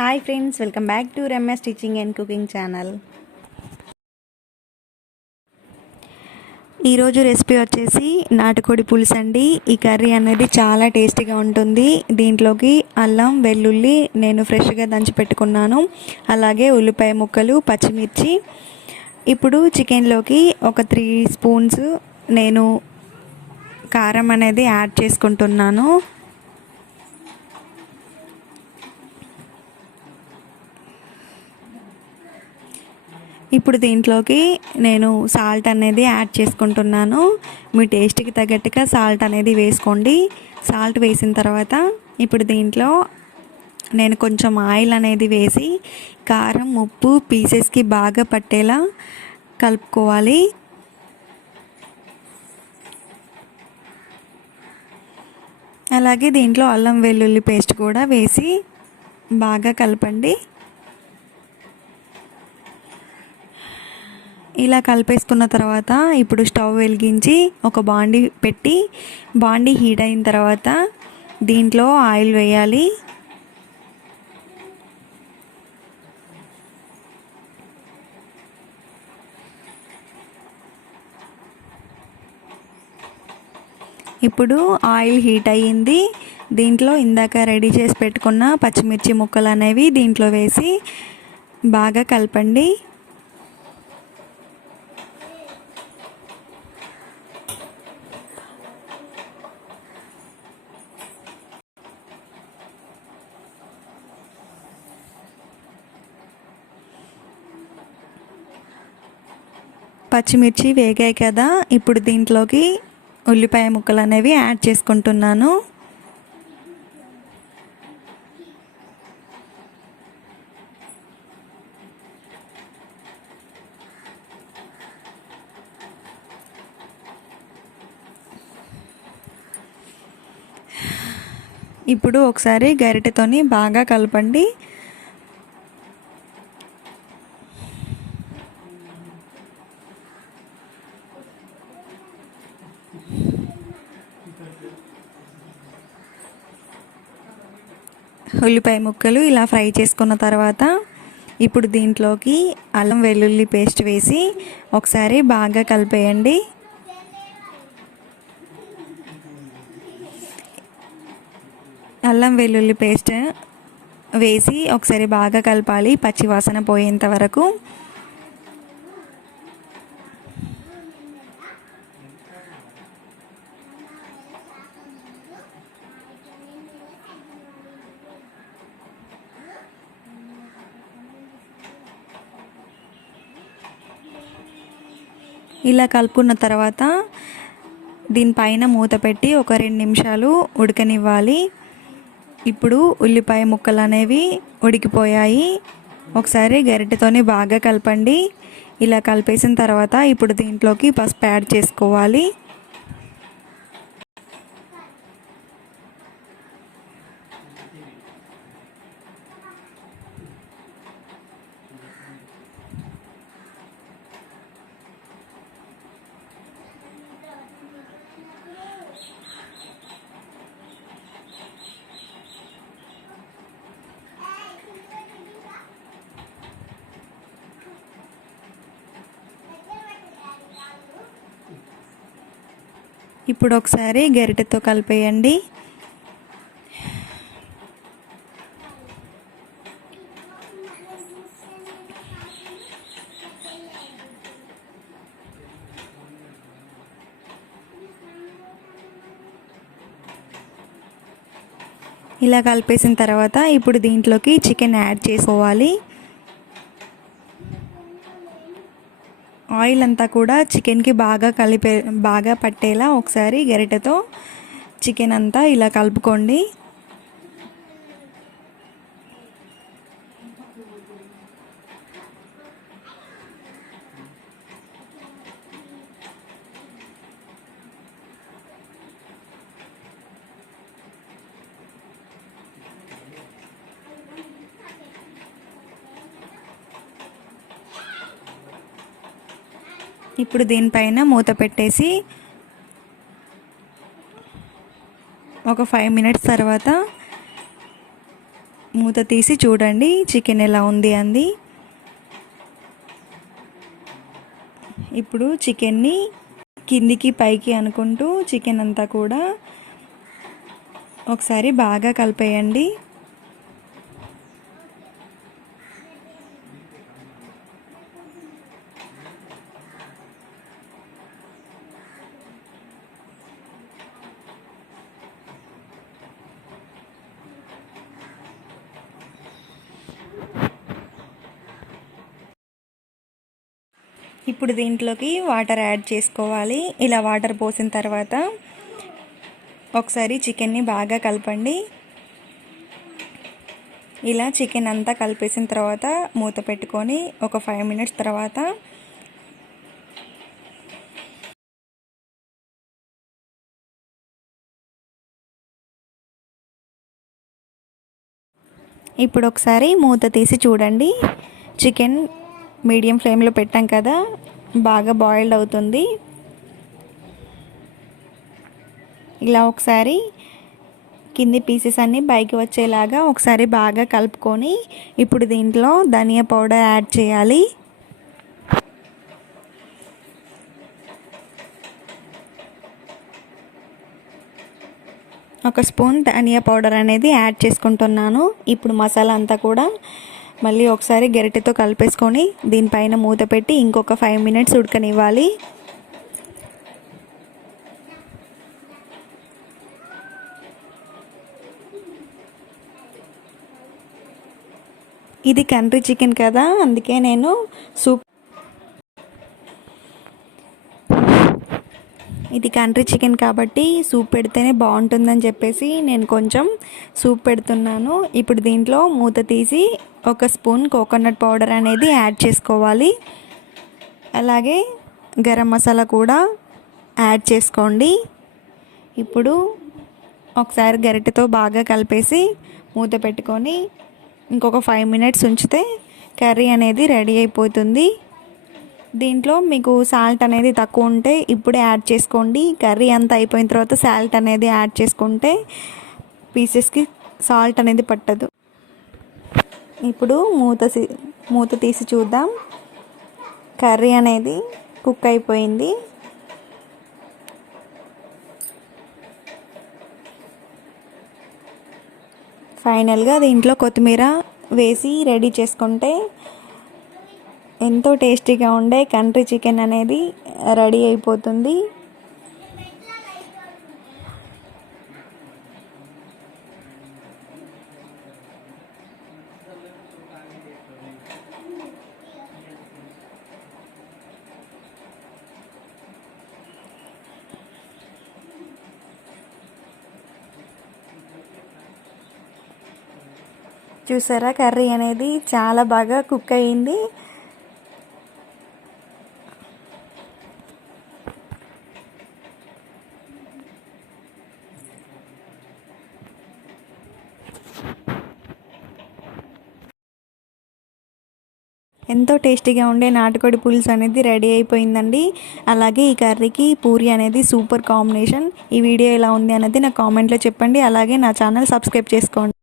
Hi friends, welcome back to Ramya stitching and cooking channel. ఈరోజు recipe వచ్చేసి నాటుకోడి పులుసు అండి. ఈ కర్రీ అనేది చాలా టేస్టీగా ఉంటుంది. దీంట్లోకి అల్లం, వెల్లుల్లి నేను ఫ్రెష్గా దంచి పెట్టుకున్నాను. అలాగే ఉల్లిపాయ ముక్కలు, పచ్చిమిర్చి. ఇప్పుడు చికెన్లోకి ఒక 3 స్పూన్స్ నేను కారం అనేది యాడ్ చేసుకుంటున్నాను. ఇప్పుడు దీంట్లోకి నేను సాల్ట్ అనేది యాడ్ చేసుకుంటున్నాను. మీ టేస్ట్కి తగ్గట్టుగా సాల్ట్ అనేది వేసుకోండి. సాల్ట్ వేసిన తర్వాత ఇప్పుడు దీంట్లో నేను కొంచెం ఆయిల్ అనేది వేసి కారం, ఉప్పు పీసెస్కి బాగా పట్టేలా కలుపుకోవాలి. అలాగే దీంట్లో అల్లం వెల్లుల్లి పేస్ట్ కూడా వేసి బాగా కలపండి. ఇలా కలిపేసుకున్న తర్వాత ఇప్పుడు స్టవ్ వెలిగించి ఒక బాండీ పెట్టి బాండీ హీట్ అయిన తర్వాత దీంట్లో ఆయిల్ వేయాలి. ఇప్పుడు ఆయిల్ హీట్ అయ్యింది. దీంట్లో ఇందాక రెడీ చేసి పెట్టుకున్న పచ్చిమిర్చి ముక్కలు అనేవి దీంట్లో వేసి బాగా కలపండి. పచ్చిమిర్చి వేగాయి కదా, ఇప్పుడు దీంట్లోకి ఉల్లిపాయ ముక్కలు అనేవి యాడ్ చేసుకుంటున్నాను. ఇప్పుడు ఒకసారి గరిటెతోని బాగా కలపండి. ఉల్లిపాయ ముక్కలు ఇలా ఫ్రై చేసుకున్న తర్వాత ఇప్పుడు దీంట్లోకి అల్లం వెల్లుల్లి పేస్ట్ వేసి ఒకసారి బాగా కలిపేయండి. అల్లం వెల్లుల్లి పేస్ట్ వేసి ఒకసారి బాగా కలపాలి, పచ్చివాసన పోయేంత వరకు. ఇలా కలుపుకున్న తర్వాత దీనిపైన మూత పెట్టి ఒక 2 నిమిషాలు ఉడకనివ్వాలి. ఇప్పుడు ఉల్లిపాయ ముక్కలు అనేవి ఉడికిపోయాయి. ఒకసారి గరిటెతోని బాగా కలపండి. ఇలా కలిపేసిన తర్వాత ఇప్పుడు దీంట్లోకి పసుపు యాడ్ చేసుకోవాలి. ఇప్పుడు ఒకసారి గరిటెతో కలిపేయండి. ఇలా కలిపేసిన తర్వాత ఇప్పుడు దీంట్లోకి చికెన్ యాడ్ చేసుకోవాలి. ఆయిల్ అంతా కూడా చికెన్కి బాగా పట్టేలా ఒకసారి గరిటెతో చికెన్ అంతా ఇలా కలుపుకోండి. ఇప్పుడు దీనిపైన మూత పెట్టేసి ఒక 5 మినిట్స్ తర్వాత మూత తీసి చూడండి చికెన్ ఎలా ఉంది అంది. ఇప్పుడు చికెన్ని కిందికి పైకి అనుకుంటూ చికెన్ అంతా కూడా ఒకసారి బాగా కలిపేయండి. ఇప్పుడు దీంట్లోకి వాటర్ యాడ్ చేసుకోవాలి. ఇలా వాటర్ పోసిన తర్వాత ఒకసారి చికెన్ని బాగా కలపండి. ఇలా చికెన్ అంతా కలిపేసిన తర్వాత మూత పెట్టుకొని ఒక 5 మినిట్స్ తర్వాత ఇప్పుడు ఒకసారి మూత తీసి చూడండి. చికెన్ మీడియం ఫ్లేమ్లో పెట్టాం కదా, బాగా బాయిల్డ్ అవుతుంది. ఇలా ఒకసారి కింది పీసెస్ అన్నీ పైకి వచ్చేలాగా ఒకసారి బాగా కలుపుకొని ఇప్పుడు దీంట్లో ధనియా పౌడర్ యాడ్ చేయాలి. ఒక స్పూన్ ధనియా పౌడర్ అనేది యాడ్ చేసుకుంటున్నాను. ఇప్పుడు మసాలా అంతా కూడా మళ్ళీ ఒకసారి గరిటెతో కలిపేసుకొని దీనిపైన మూత పెట్టి ఇంకొక 5 మినిట్స్ ఉడకనివ్వాలి. ఇది కంట్రీ చికెన్ కదా, అందుకే నేను ఇది కంట్రీ చికెన్ కాబట్టి సూప్ పెడితేనే బాగుంటుందని చెప్పేసి నేను కొంచెం సూప్ పెడుతున్నాను. ఇప్పుడు దీంట్లో మూత తీసి ఒక స్పూన్ కోకోనట్ పౌడర్ అనేది యాడ్ చేసుకోవాలి. అలాగే గరం మసాలా కూడా యాడ్ చేసుకోండి. ఇప్పుడు ఒకసారి గరిటెతో బాగా కలిపేసి మూత పెట్టుకొని ఇంకొక 5 మినిట్స్ ఉంచితే కర్రీ అనేది రెడీ అయిపోతుంది. దీంట్లో మీకు సాల్ట్ అనేది తక్కువ ఉంటే ఇప్పుడే యాడ్ చేసుకోండి. కర్రీ అంతా అయిపోయిన తర్వాత సాల్ట్ అనేది యాడ్ చేసుకుంటే పీసెస్కి సాల్ట్ అనేది పట్టదు. ఇప్పుడు మూత తీసి చూద్దాం. కర్రీ అనేది కుక్ అయిపోయింది. ఫైనల్గా దీంట్లో కొత్తిమీర వేసి రెడీ చేసుకుంటే ఎంతో టేస్టీగా ఉండే కంట్రీ చికెన్ అనేది రెడీ అయిపోతుంది. చూసారా, కర్రీ అనేది చాలా బాగా కుక్ అయ్యింది. ఎంతో టేస్టీగా ఉండే నాటుకోడి పులుసు అనేది రెడీ అయిపోయిందండి. అలాగే ఈ కర్రీకి పూరి అనేది సూపర్ కాంబినేషన్. ఈ వీడియో ఎలా ఉంది అనేది నా కామెంట్లో చెప్పండి. అలాగే నా ఛానల్ సబ్స్క్రైబ్ చేసుకోండి.